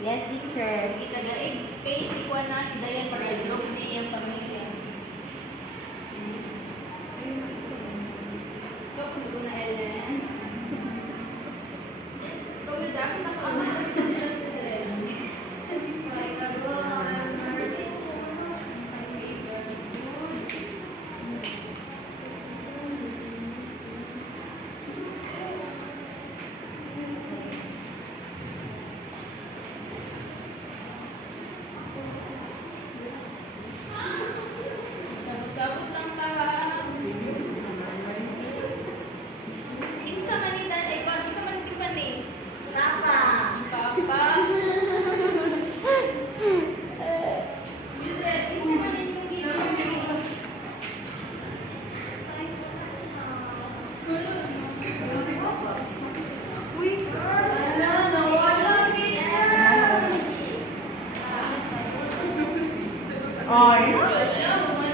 Yes, teacher. Itagaig space ikuan na si Dayan para i-group niya ang pamilya. Ikaw kung dugo na Ellen. Ikaw na dapat ako ang sabot lang pa ha. Kinsa man ni Dan ay pag kinsa man ni Tiffany. Papa. Si Papa. Yun, kinsa man ni yung ginawa. Oh, Wala,